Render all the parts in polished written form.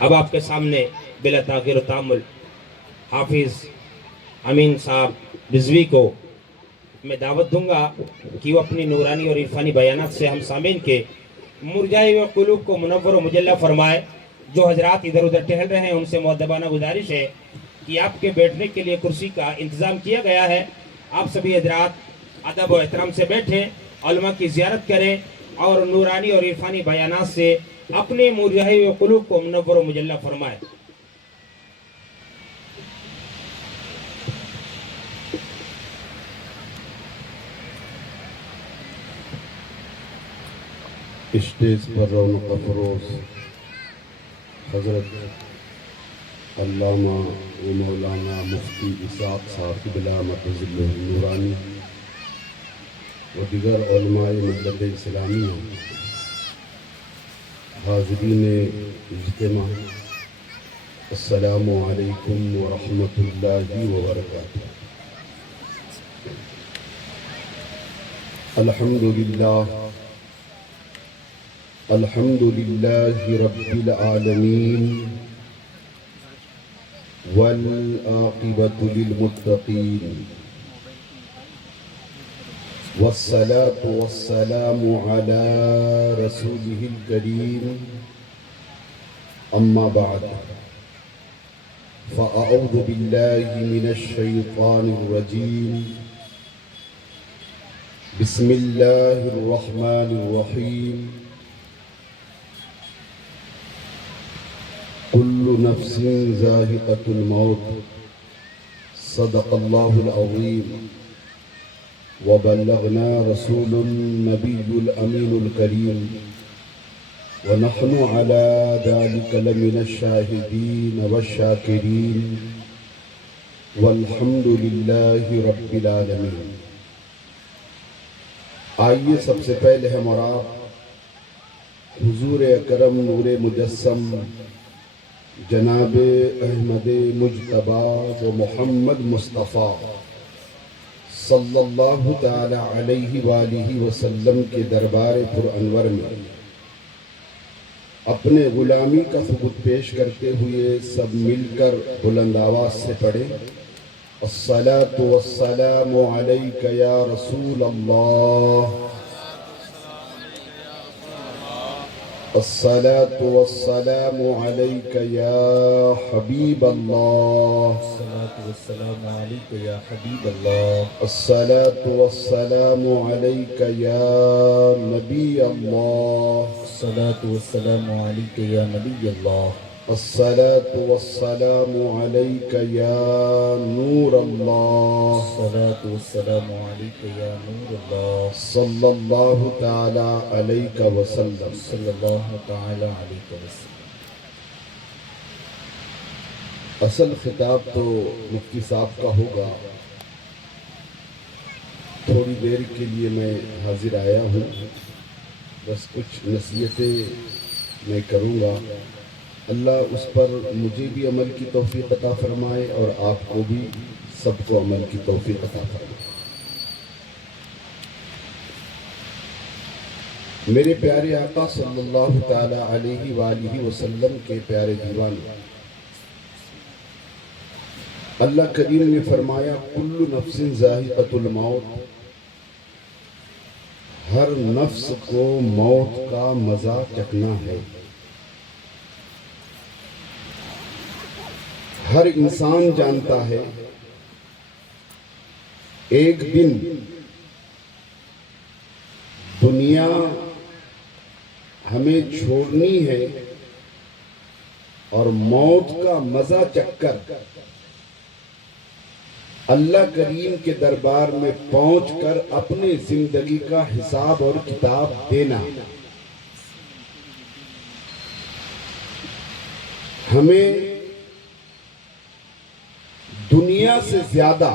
اب آپ کے سامنے بلا تاخیر و تعامل حافظ امین صاحب رضوی کو میں دعوت دوں گا کہ وہ اپنی نورانی اور عرفانی بیانات سے ہم سامعین کے مرجائے ہوئے قلوب کو منور و مجلہ فرمائے۔ جو حضرات ادھر ادھر ٹہل رہے ہیں ان سے مؤدبانہ گزارش ہے کہ آپ کے بیٹھنے کے لیے کرسی کا انتظام کیا گیا ہے، آپ سبھی حضرات ادب و احترام سے بیٹھیں، علماء کی زیارت کریں اور نورانی اور عرفانی بیانات سے اپنے مرجائے ہوئے قلوب کو منور و مجلہ فرمائے۔ اسٹیج پر رونق افروز حضرت علامہ و مولانا مفتی اسحاق صاحب قبلہ متظل نورانی و دیگر علماء ملت اسلامیہ، حاضرین اجتماع، السلام علیکم ورحمۃ اللہ وبرکاتہ۔ الحمد للہ رب العالمین والعاقبۃ للمتقین والصلاة والسلام علی رسولہ الکریم، اما بعد فاعوذ باللہ من الشیطان الرجیم، بسم اللہ الرحمن الرحیم، کل نفس ذائقۃ الموت، صدق اللہ العظیم، وبلغنا رسول النبی الامین الکریم، ونحن على ذلك لمن الشاہدین والشاکرین، والحمد للہ رب العالمین۔ آئیے سب سے پہلے ہم اور آپ حضور اکرم نور مجسم جناب احمد مجتبی و محمد مصطفیٰ صلی اللہ تعالی علیہ وآلہ وسلم کے دربار پر انور میں اپنے غلامی کا ثبوت پیش کرتے ہوئے سب مل کر بلند آواز سے پڑھیں، الصلاۃ والسلام علیک یا رسول اللہ، الصلاۃ والسلام علیک یا حبیب اللہ، الصلاة والسلام علیک یا حبیب اللہ، الصلاۃ والسلام علیک یا نبی اللہ، الصلاة والسلام علیک یا نبی اللہ، الصلاۃ والسلام علیک یا نور اللہ، الصلاة والسلام علیک یا نور اللہ، صلی اللہ تعالی علیہ وسلم۔ صلی اللہ تعالی علیہ وسلم۔ اصل خطاب تو مفتی صاحب کا ہوگا، تھوڑی دیر کے لیے میں حاضر آیا ہوں، بس کچھ نصیحتیں میں کروں گا، اللہ اس پر مجھے بھی عمل کی توفیق عطا فرمائے اور آپ کو بھی سب کو عمل کی توفیق عطا فرمائے۔ میرے پیارے آقا صلی اللہ تعالی علیہ وآلہ وسلم کے پیارے دیوانوں، اللہ کریم نے فرمایا کل نفس ذائقۃ الموت، ہر نفس کو موت کا مزہ چکھنا ہے۔ ہر انسان جانتا ہے ایک دن دنیا ہمیں چھوڑنی ہے اور موت کا مزہ چکھ کر اللہ کریم کے دربار میں پہنچ کر اپنے زندگی کا حساب اور کتاب دینا۔ ہمیں دنیا سے زیادہ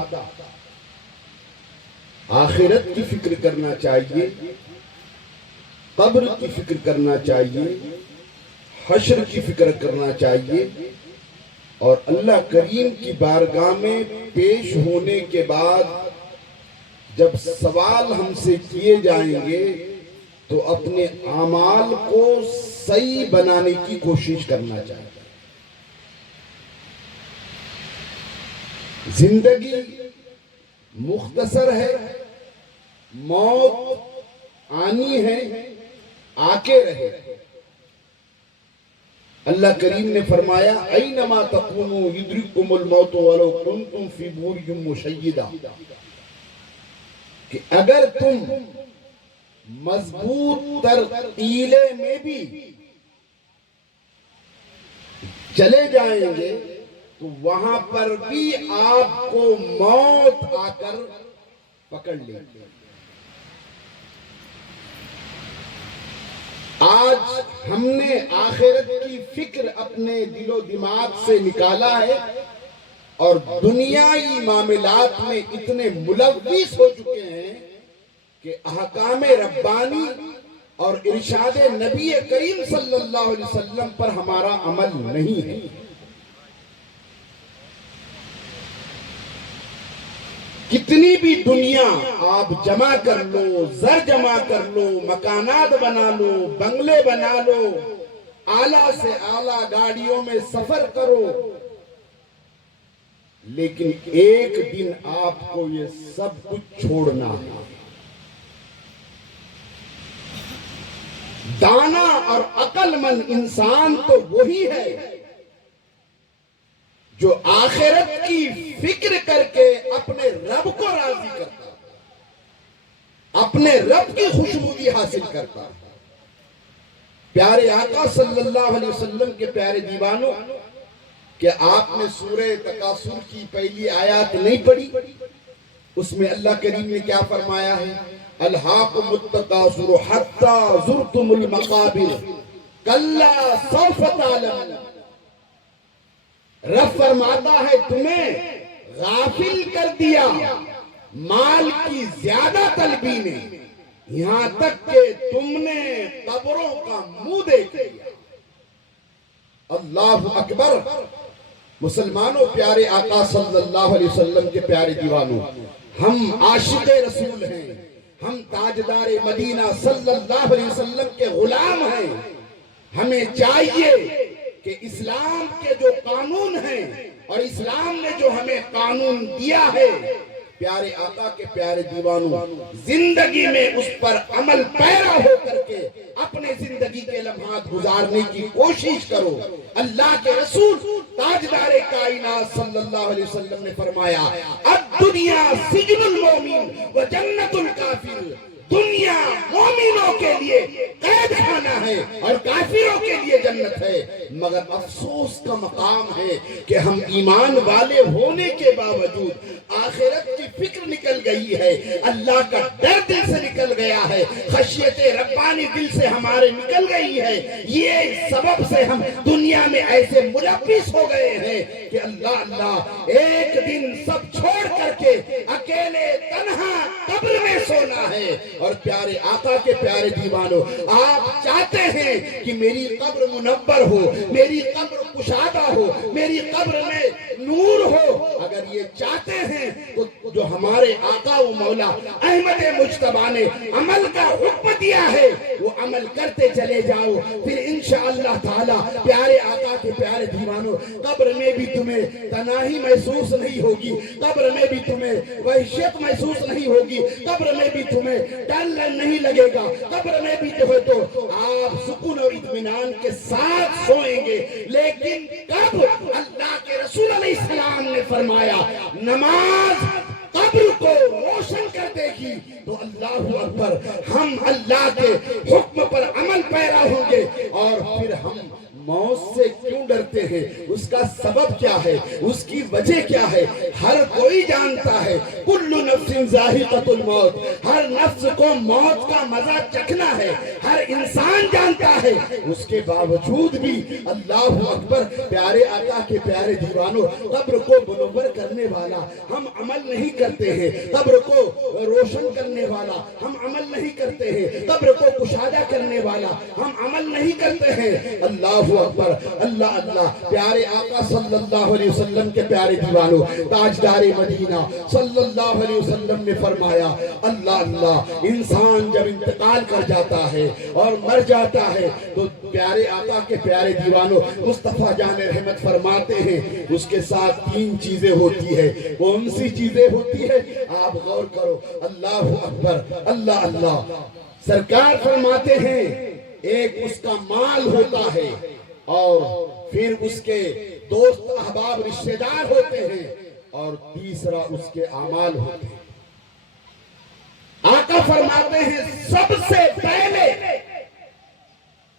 آخرت کی فکر کرنا چاہیے، قبر کی فکر کرنا چاہیے، حشر کی فکر کرنا چاہیے، اور اللہ کریم کی بارگاہ میں پیش ہونے کے بعد جب سوال ہم سے کیے جائیں گے تو اپنے اعمال کو صحیح بنانے کی کوشش کرنا چاہیے۔ زندگی مختصر ہے، موت آنی ہے، آ کے رہے۔ اللہ کریم نے فرمایا اینما تکونوا یدرککم الموت ولو کنتم فی بروج مشیدہ، کہ اگر تم مضبوط تر قلعے میں بھی چلے جائیں گے تو وہاں پر بھی آپ کو موت آ کر پکڑ لے گی۔ آج ہم نے آخرت کی فکر اپنے دل و دماغ سے نکالا ہے اور دنیائی معاملات میں اتنے ملوث ہو چکے ہیں کہ احکام ربانی اور ارشاد نبی کریم صلی اللہ علیہ وسلم پر ہمارا عمل نہیں ہے۔ کتنی بھی دنیا آپ جمع کر لو، زر جمع کر لو، مکانات بنا لو، بنگلے بنا لو، اعلیٰ سے اعلیٰ گاڑیوں میں سفر کرو، لیکن ایک دن آپ کو یہ سب کچھ چھوڑنا ہے۔ دانا اور عقل مند انسان تو وہی ہے جو آخرت کی فکر کر کے اپنے رب کو راضی کرتا ہے، اپنے رب کی خوشنودی حاصل کرتا ہے۔ پیارے آقا صلی اللہ علیہ وسلم کے پیارے دیوانوں، کہ آپ نے سورہ تکاثر کی پہلی آیات نہیں پڑھی؟ اس میں اللہ کریم نے کیا فرمایا ہے؟ الہاکم التکاثر حتی زرتم المقابر کلا سوف تعلمون۔ رب فرماتا ہے تمہیں غافل کر دیا مال کی زیادہ طلبی نے، یہاں تک کہ تم نے قبروں کا منہ دیکھ لیا۔ اللہ اکبر۔ مسلمانوں، پیارے آقا صلی اللہ علیہ وسلم کے پیارے دیوانوں، ہم عاشق رسول ہیں، ہم تاجدار مدینہ صلی اللہ علیہ وسلم کے غلام ہیں۔ ہمیں چاہیے کہ اسلام کے جو قانون ہیں اور اسلام نے جو ہمیں قانون دیا ہے، پیارے آقا کے پیارے دیوانوں، زندگی میں اس پر عمل پیرا ہو کر کے اپنے زندگی کے لمحات گزارنے کی کوشش کرو۔ اللہ کے رسول تاجدار کائنات صلی اللہ علیہ وسلم نے فرمایا الدنیا سجن المومن و جنت الکافر، دنیا مومنوں کے لیے قید خانہ ہے اور کافروں کے لیے جنت ہے۔ مگر افسوس کا مقام ہے کہ ہم ایمان والے ہونے کے باوجود آخرت کی فکر نکل گئی ہے، اللہ کا ڈر دل سے نکل گیا ہے، خشیت ربانی دل سے ہمارے نکل گئی ہے۔ یہ سبب سے ہم دنیا میں ایسے ملوث ہو گئے ہیں کہ اللہ اللہ ایک دن سب چھوڑ کر کے اکیلے تنہا قبر میں سونا ہے۔ اور پیارے آقا کے پیارے دیوانوں، آپ چاہتے ہیں کہ میری قبر منور ہو، میری قبر کشادہ ہو، میری قبر میں نور ہو۔ اگر یہ چاہتے ہیں تو جو ہمارے آقا و مولا احمد مجتبیٰ نے عمل کا حکم دیا ہے وہ عمل کرتے چلے جاؤ، پھر انشاءاللہ تعالی پیارے آقا کے پیارے دیوانوں، قبر میں بھی تمہیں تنہائی محسوس نہیں ہوگی، قبر میں بھی تمہیں وحشت محسوس نہیں ہوگی، قبر میں بھی تمہیں ڈر نہیں لگے گا، قبر میں بھی جو ہے تو آپ سکون اور اطمینان کے ساتھ سوئیں گے۔ لیکن کب؟ اللہ کے رسول علیہ السلام نے فرمایا نماز قبر کو روشن کر دے گی تو اللہ اکبر، ہم اللہ کے حکم پر عمل پیرا ہوں گے۔ اور پھر ہم موت سے کیوں ڈرتے ہیں؟ اس کا سبب کیا ہے؟ اس کی وجہ کیا ہے؟ ہر کوئی جانتا ہے کل نفس ذائقۃ الموت، ہر نفس کو موت کا مزہ چکھنا ہے، ہر انسان جانتا ہے۔ اس کے باوجود بھی اللہ اکبر، پیارے آقا کے پیارے دیوانوں، قبر کو منور کرنے والا ہم عمل نہیں کرتے ہیں، قبر کو روشن کرنے والا ہم عمل نہیں کرتے ہیں، قبر کو کشادہ کرنے والا ہم عمل نہیں کرتے ہیں۔ اللہ اکبر، اللہ اللہ، پیارے آقا صلی اللہ علیہ وسلم کے پیارے دیوانوں، تاجدار مدینہ صلی اللہ علیہ وسلم نے فرمایا اللہ اللہ، انسان جب انتقال کر جاتا ہے اور مر جاتا ہے تو پیارے آقا کے پیارے دیوانوں مصطفیٰ جان رحمت فرماتے ہیں اس کے ساتھ 3 چیزیں ہوتی ہے۔ کون سی چیزیں ہوتی ہے؟ آپ غور کرو، اللہ اکبر، اللہ اللہ، سرکار فرماتے ہیں ایک اس کا مال ہوتا ہے اور پھر اس کے دوست احباب رشتہ دار ہوتے ہیں اور تیسرا اس کے اعمال ہوتے ہیں۔ آقا فرماتے ہیں سب سے پہلے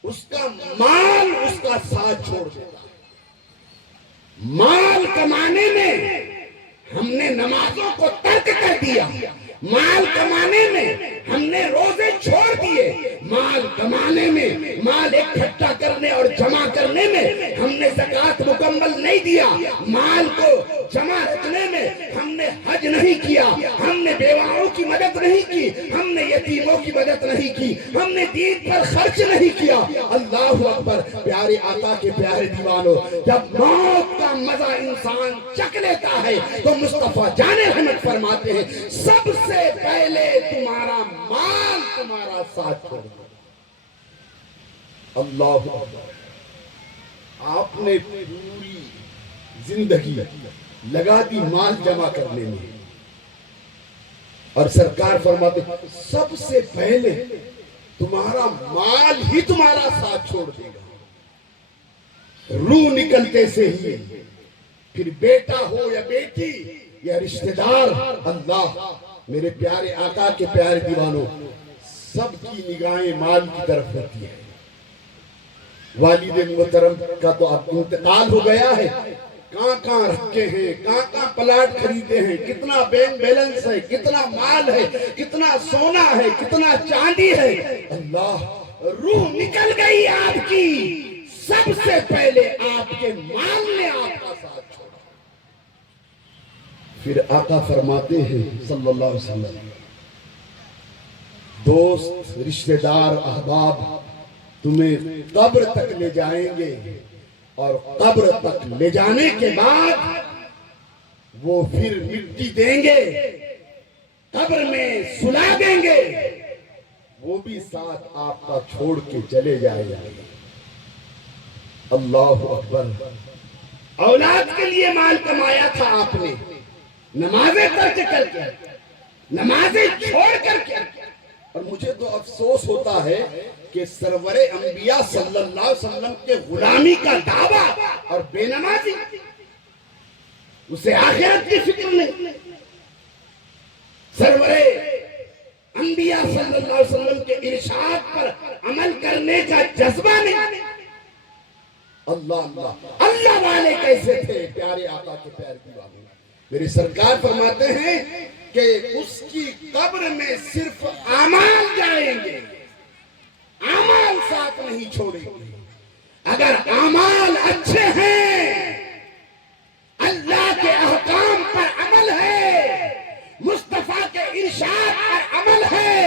اس کا مال اس کا ساتھ چھوڑ دیتا ہے۔ مال کمانے میں ہم نے نمازوں کو ترک کر دیا، مال کمانے میں ہم نے روزے چھوڑ دیے، مال کمانے میں، مال اکٹھا کرنے اور جمع کرنے میں ہم نے زکوٰۃ مکمل نہیں دیا، مال کو جمع رکھنے میں ہم نے حج نہیں کیا، ہم نے بیواؤں کی مدد نہیں کی، ہم نے یتیموں کی مدد نہیں کی، ہم نے دین پر خرچ نہیں کیا۔ اللہ اکبر، پیارے آقا کے پیارے دیوانوں، جب موت کا مزہ انسان چکھ لیتا ہے تو مصطفیٰ جان رحمت فرماتے ہیں سب سے پہلے تمہارا مال تمہارا ساتھ چھوڑ دے۔ اللہ اکبر، آپ نے پوری زندگی لگا دی مال جمع کرنے میں اور سرکار فرماتے سب سے پہلے تمہارا مال ہی تمہارا ساتھ چھوڑ دے گا۔ روح نکلتے سے ہی پھر بیٹا ہو یا بیٹی یا رشتہ دار، اللہ، میرے پیارے آقا کے پیارے دیوانوں، سب کی نگاہیں مال کی طرف ہوتی ہے۔ والد محترم کا تو اب انتقال ہو گیا ہے، کہاں کہاں رکھے ہیں، کہاں کہاں پلاٹ خریدے ہیں، کتنا بینک بیلنس ہے، کتنا مال ہے، کتنا سونا ہے، کتنا چاندی ہے۔ اللہ، روح نکل گئی آپ کی، سب سے پہلے آپ کے مال نے آپ کا ساتھ چھوڑا۔ پھر آقا فرماتے ہیں صلی اللہ علیہ وسلم دوست، رشتہ دار، احباب تمہیں قبر تک لے جائیں گے اور قبر تک لے جانے کے بعد وہ پھر مٹی دیں گے، قبر میں سلا دیں گے، وہ بھی ساتھ آپ کا چھوڑ کے چلے جائے گا۔ اللہ اکبر، اولاد کے لیے مال کمایا تھا آپ نے، نمازیں ترک کر کے، نمازیں چھوڑ کر کے، اور مجھے تو افسوس ہوتا ہے کہ سرور انبیاء صلی اللہ علیہ وسلم کے غلامی کا دعویٰ اور بے نمازی، اسے آخرت کی فکر نہیں، سرور انبیاء صلی اللہ علیہ وسلم کے ارشاد پر عمل کرنے کا جذبہ نہیں۔ اللہ اللہ، اللہ والے کیسے تھے پیارے آقا کے پیار کی بات۔ میرے سرکار فرماتے ہیں کہ اس کی قبر میں صرف اعمال جائیں گے، اعمال ساتھ نہیں چھوڑیں گے۔ اگر اعمال اچھے ہیں، اللہ کے احکام پر عمل ہے، مصطفیٰ کے ارشاد پر عمل ہے،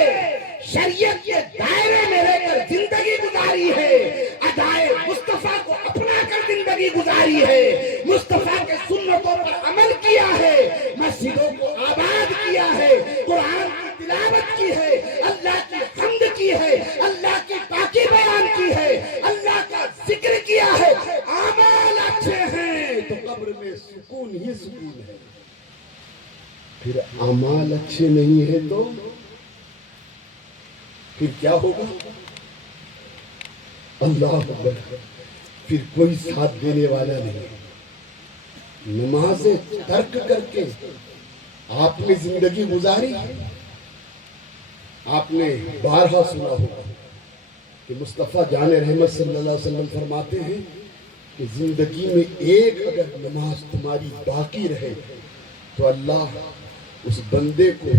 شریعت کے دائرے میں رہ کر زندگی گزاری ہے، ادائے مصطفیٰ کو اپنا کر زندگی گزاری ہے، مصطفیٰ کے سنتوں پر عمل کیا ہے، مسجدوں کو آباد کیا ہے، قرآن کی تلاوت کی ہے، اللہ کی حمد کی ہے، اللہ کی پاکی بیان کی ہے، اللہ کا ذکر کیا ہے، اعمال اچھے ہیں تو قبر میں سکون ہی سکون ہے۔ پھر اعمال اچھے نہیں ہے تو پھر کیا ہوگا؟ اللہ اکبر، پھر کوئی ساتھ دینے والا نہیں۔ نمازیں ترک کر کے آپ نے زندگی گزاری۔ آپ نے بارہا سنا ہوگا کہ مصطفیٰ جان رحمت صلی اللہ علیہ وسلم فرماتے ہیں کہ زندگی میں ایک اگر نماز تمہاری باقی رہے تو اللہ اس بندے کو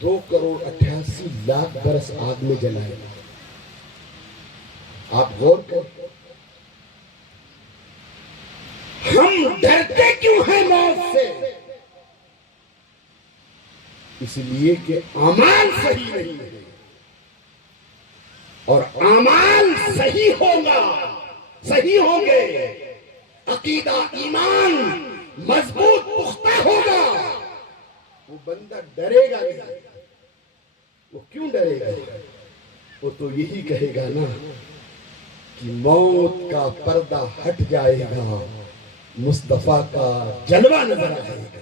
2,88,00,000 برس آگ میں جلائے گا۔ آپ غور کریں، ہم ڈرتے کیوں ہیں موت سے؟ اس لیے کہ اعمال صحیح نہیں ہے، اور اعمال صحیح ہوگا صحیح ہوں گے، عقیدہ ایمان مضبوط پختہ ہوگا، وہ بندہ ڈرے گا نہیں۔ وہ کیوں ڈرے گا؟ وہ تو یہی کہے گا نا کہ موت کا پردہ ہٹ جائے گا، مصطفیٰ کا جلوہ نظر آئے گا۔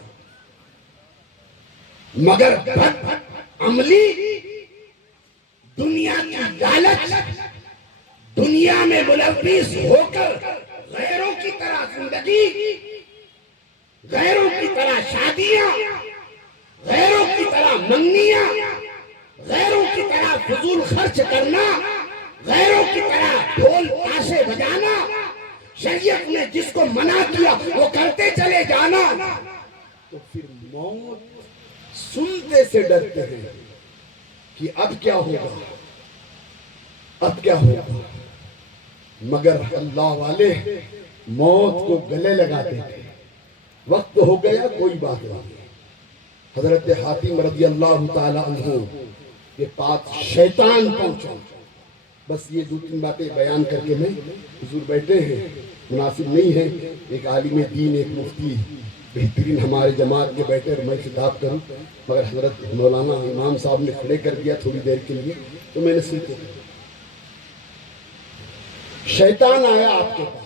مگر بد عملی، دنیا کی لالچ، دنیا میں ملوث ہو کر غیروں کی طرح زندگی، غیروں کی طرح شادیاں، غیروں کی طرح منگنیاں، غیروں کی طرح فضول خرچ کرنا، غیروں کی طرح ڈھول تاشے بجانا، شریعت نے جس کو منع کیا وہ کرتے چلے جانا، تو پھر موت سنتے سے ڈرتے ہیں کہ اب کیا ہوگا، اب کیا ہوگا۔ مگر اللہ والے موت کو گلے لگاتے تھے، وقت ہو گیا کوئی بات نہیں۔ حضرت حاتم رضی اللہ تعالی عنہ کے پاس شیطان پہنچا۔ بس یہ دو تین باتیں بیان کر کے میں حضور بیٹھے ہیں، مناسب نہیں ہے ایک عالم دین، ایک مفتی بہترین ہمارے جماعت کے بیٹھے اور میں خطاب کروں، مگر حضرت مولانا امام صاحب نے کھڑے کر دیا تھوڑی دیر کے لیے، تو میں نے سیکھا۔ شیطان آیا آپ کے پاس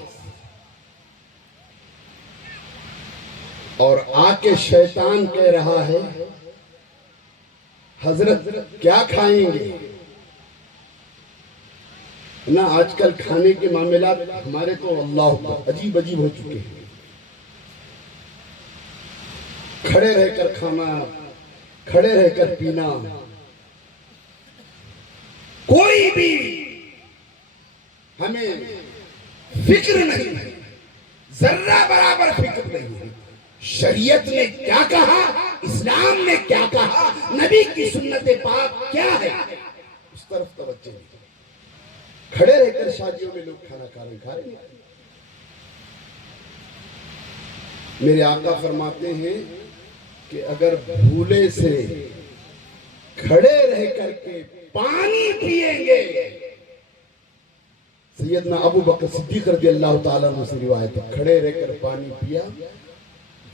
اور آ کے شیطان کہہ رہا ہے حضرت کیا کھائیں گے؟ نا آج کل کھانے کے معاملات ہمارے تو اللہ عجیب عجیب ہو چکے ہیں، کھڑے رہ کر کھانا، کھڑے رہ کر پینا، کوئی بھی ہمیں فکر نہیں، ذرہ برابر فکر نہیں۔ شریعت نے کیا کہا، اسلام نے کیا کہا، نبی کی سنت پاک کیا ہے، اس طرف توجہ نہیں۔ کھڑے رہ کر شادیوں میں لوگ کھانا کھا رہے ہیں۔ میرے آقا فرماتے ہیں کہ اگر بھولے سے کھڑے رہ کر کے پانی پیئیں گے، سیدنا ابو بکر صدیق رضی اللہ تعالیٰ عنہ سے روایت ہے، کھڑے رہ کر پانی پیا،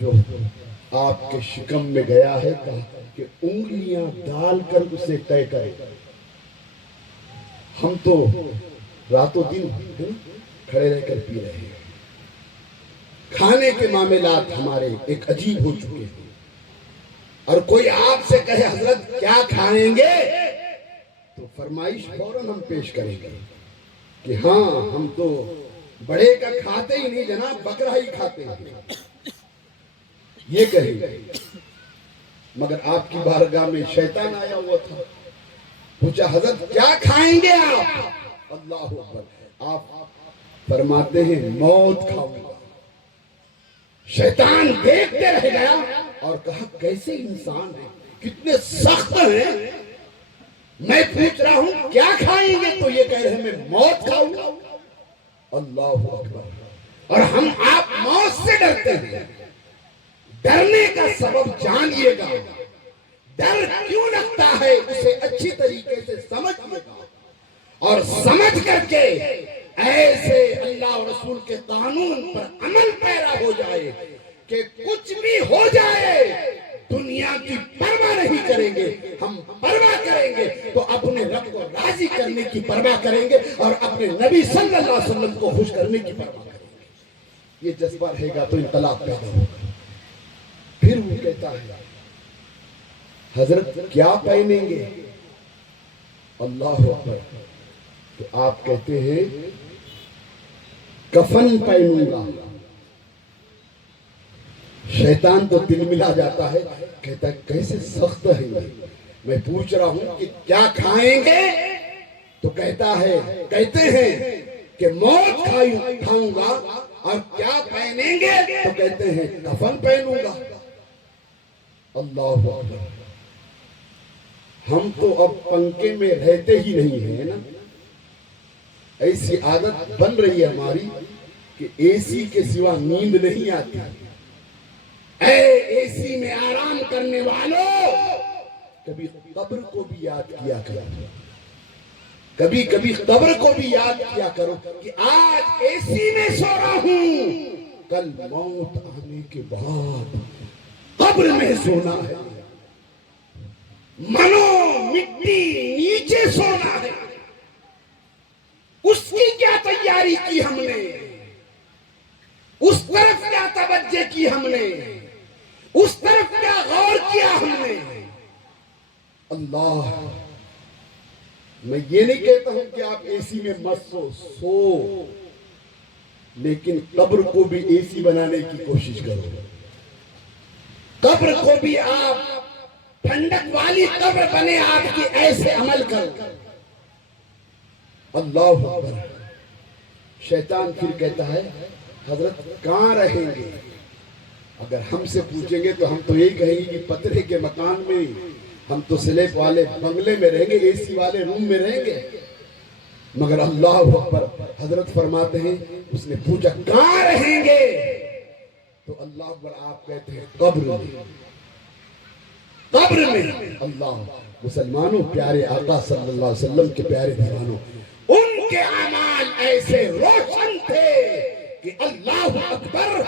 جو آپ کے شکم میں گیا ہے کہا کہ انگلیاں ڈال کر اسے طے کرے۔ ہم تو راتوں دن کھڑے رہ کر پی رہے ہیں۔ کھانے کے معاملات ہمارے ایک عجیب ہو چکے ہیں، اور کوئی آپ سے کہے حضرت کیا کھائیں گے، تو فرمائش فوراً ہم پیش کریں گے کہ ہاں ہم تو بڑے کا کھاتے ہی نہیں جناب، بکرا ہی کھاتے ہیں، یہ کہیں گے۔ مگر آپ کی بارگاہ میں شیطان آیا ہوا تھا، پوچھا حضرت کیا کھائیں گے آپ؟ اللہ اکبر، آپ فرماتے ہیں موت کھاؤں گا۔ شیطان دیکھتے رہ گیا اور کہا کیسے انسان ہیں، کتنے سخت ہیں، میں پوچھ رہا ہوں کیا کھائیں گے تو یہ کہہ رہے ہیں میں موت کھاؤں گا۔ اللہ اکبر، اور ہم آپ موت سے ڈرتے ہیں۔ ڈرنے کا سبب جانیے گا، ڈر کیوں لگتا ہے اسے اچھی طریقے سے سمجھیے گا، اور سمجھ کر کے ایسے اللہ اور رسول کے قانون پر عمل پیرا ہو جائے کہ کچھ بھی ہو جائے دنیا کی پرواہ نہیں کریں گے، ہم پرواہ کریں گے تو اپنے رب کو راضی کرنے کی پرواہ کریں گے، اور اپنے نبی صلی اللہ علیہ وسلم کو خوش کرنے کی پرواہ کریں گے۔ یہ جذبہ رہے گا تو انقلاب پیدا ہوگا۔ پھر وہ کہتا ہے حضرت کیا پہنیں گے؟ اللہ اکبر، تو آپ کہتے ہیں کفن پہنوں گا۔ شیطان تو دل ملا جاتا ہے، کہتا ہے کیسے سخت ہے یہ، میں پوچھ رہا ہوں کہ کیا کھائیں گے تو کہتے ہیں کہ موت کھاؤں گا، اور کیا پہنیں گے تو کہتے ہیں کفن پہنوں گا۔ اللہ اکبر، ہم تو اب پنکھے میں رہتے ہی نہیں ہیں نا، ایسی عادت بن رہی ہے ہماری کہ اے سی کے سوا نیند نہیں آتی۔ اے اے سی میں آرام کرنے والوں، کبھی قبر کو بھی یاد کیا کرو۔ کبھی کبھی قبر کو بھی یاد کیا کرو کہ آج اے سی میں سو رہا ہوں، کل موت آنے کے بعد قبر میں سونا ہے، منو مٹی نیچے سونا ہے۔ اس کی کیا تیاری کی ہم نے، اس طرف کیا توجہ کی ہم نے، اس طرف کیا غور کیا ہم نے۔ اللہ، میں یہ نہیں کہتا ہوں کہ آپ اے سی میں مت سو، لیکن قبر کو بھی اے سی بنانے کی کوشش کرو، قبر کو بھی آپ ٹھنڈک والی قبر بنے، آپ کی ایسے عمل کرو۔ اللہ اکبر۔ شیطان پھر کہتا ہے حضرت کہاں رہیں گے؟ اگر ہم سے پوچھیں گے تو ہم تو یہی کہیں گے کہ پترے کے مکان میں، ہم تو سلیب والے بنگلے میں رہیں گے، اے سی والے روم میں رہیں گے۔ مگر اللہ اکبر، حضرت فرماتے ہیں اس نے پوچھا کہاں رہیں گے؟ تو اللہ اکبر آپ کہتے ہیں قبر میں، قبر میں۔ اللہ، مسلمانوں، پیارے آقا صلی اللہ علیہ وسلم کے پیارے دیوانوں، ان کے اعمال ایسے روشن تھے کہ اللہ اکبر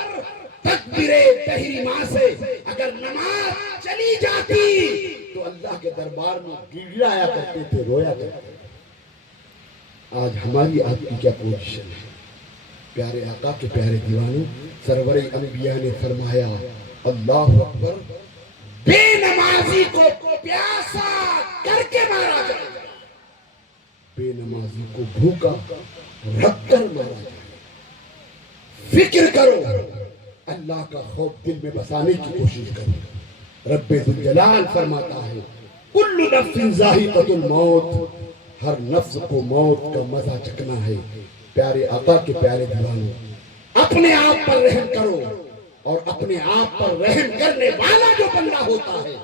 تکبیر تحریمہ سے اگر نماز چلی جاتی تو اللہ کے دربار میں گڑگڑایا کرتے تھے، رویا کرتے تھے۔ آج ہماری آپ کی کیا پوزیشن ہے؟ پیارے آقا کے پیارے دیوانوں، سرور انبیاء نے فرمایا اللہ اکبر، بے نمازی کو پیاسا کر کے مارا جائے، بے نمازی کو بھوکا رکھ کر مارا جائے۔ فکر کرو، اللہ کا خوف دل میں بسانے کی کوشش کرو۔ رب ذوالجلال فرماتا ہے کل نفس ذائقۃ الموت، ہر نفس کو موت کا مزہ چکھنا ہے۔ پیارے آقا کے پیارے دیوانوں، اپنے آپ پر رحم کرو، اور اپنے آپ پر رحم کرنے والا جو بندہ ہوتا ہے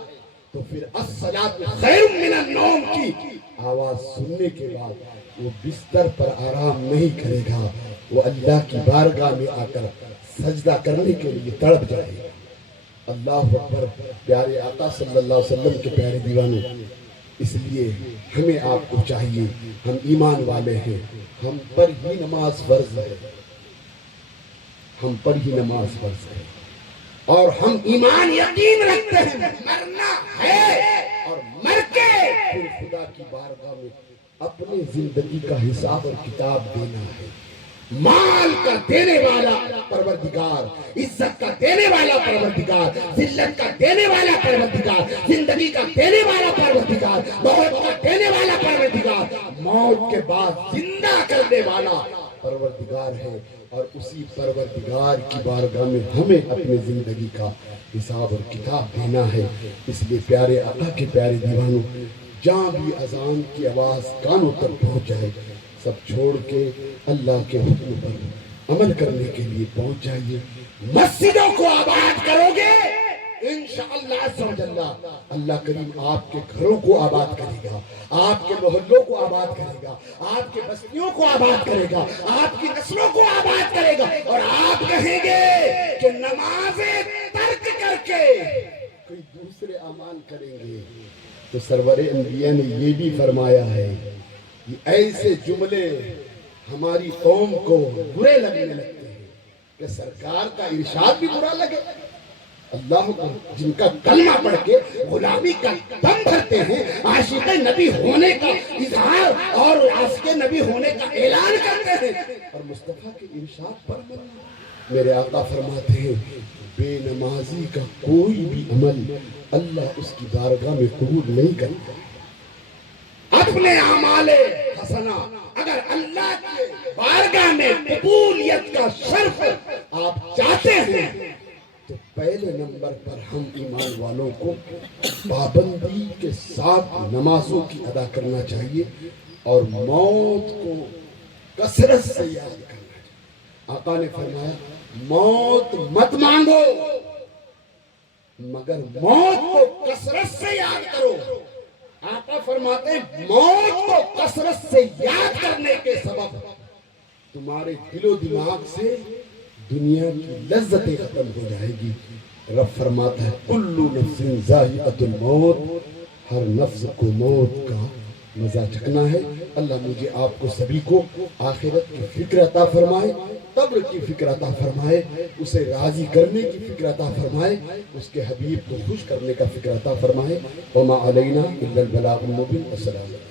تو پھر الصلاۃ خیر من النوم کی آواز سننے کے بعد وہ بستر پر آرام نہیں کرے گا، وہ اللہ کی بارگاہ میں آ کر سجدہ کرنے کے لیے تڑپ جائے گا۔ اللہ اکبر۔ پیارے آقا صلی اللہ علیہ وسلم کے پیارے دیوانوں، اس لیے ہمیں آپ کو چاہیے، ہم ایمان والے ہیں، ہم پر ہی نماز فرض ہے، ہم پر ہی نماز فرض ہے، اور ہم ایمان یقین رکھتے ہیں مرنا ہے، اور مر کے پھر خدا کی بارگاہ میں اپنی زندگی کا حساب اور کتاب دینا ہے۔ مال کا دینے والا پروردگار، عزت کا دینے والا پروردگار، ذلت کا دینے والا پروردگار، زندگی کا دینے والا پروردگار، موت کا دینے والا پروردگار، موت کے بعد زندہ کرنے والا پروردگار ہے، اور اسی پروردگار کی بارگاہ میں ہمیں اپنی زندگی کا حساب اور کتاب دینا ہے۔ اس لیے پیارے آقا کے پیارے دیوانوں، جہاں بھی اذان کی آواز کانوں تک پہنچ جائے، سب چھوڑ کے اللہ کے حکم پر عمل کرنے کے لیے پہنچ جائیے۔ مسجدوں کو آباد کرو گے انشاءاللہ عز و جل، اللہ کریم آپ کے گھروں کو آباد کرے گا، آپ کے محلوں کو آباد کرے گا، آپ کے بستیوں کو آباد کرے گا، آپ کی نسلوں کو آباد کرے گا، اور آپ کہیں گے کہ نمازیں ترک کر کے کوئی دوسرے اعمال کریں گے۔ تو سرور انبیاء نے یہ بھی فرمایا ہے، یہ ایسے جملے ہماری قوم کو برے لگنے لگتے ہیں کہ سرکار کا ارشاد بھی برا لگے۔ اللہ کو جن کا کلمہ پڑھ کے غلامی کا دم بھرتے ہیں، عاشق نبی ہونے کا اظہار اور عاشق نبی ہونے کا اعلان کرتے ہیں، اور مصطفیٰ کے ارشاد پر ماننا۔ میرے آقا فرماتے ہیں بے نمازی کا کوئی بھی عمل اللہ اس کی بارگاہ میں قبول نہیں کرتا۔ اپنے اعمال حسنہ اگر اللہ کی بارگاہ میں قبولیت کا شرف آپ چاہتے ہیں تو پہلے نمبر پر ہم ایمان والوں کو پابندی کے ساتھ نمازوں کی ادا کرنا چاہیے، اور موت کو کثرت سے یاد کرنا چاہیے۔ آقا نے فرمایا موت مت مانگو، مگر موت کو کثرت سے یاد کرو۔ آقا فرماتے ہیں موت کو کثرت سے یاد کرنے کے سبب تمہارے دل و دماغ سے دنیا کی لذتیں ختم ہو جائے گی۔ رب فرماتا ہے کل نفس ذائقۃ الموت، ہر نفس کو موت کا مزہ چکنا ہے۔ اللہ مجھے آپ کو سبھی کو آخرت کی فکر عطا فرمائے، قبر کی فکر عطا فرمائے، اسے راضی کرنے کی فکر عطا فرمائے، اس کے حبیب کو خوش کرنے کا فکر عطا فرمائے۔ وما علینا الا البلاغ المبین۔ السلام علیکم۔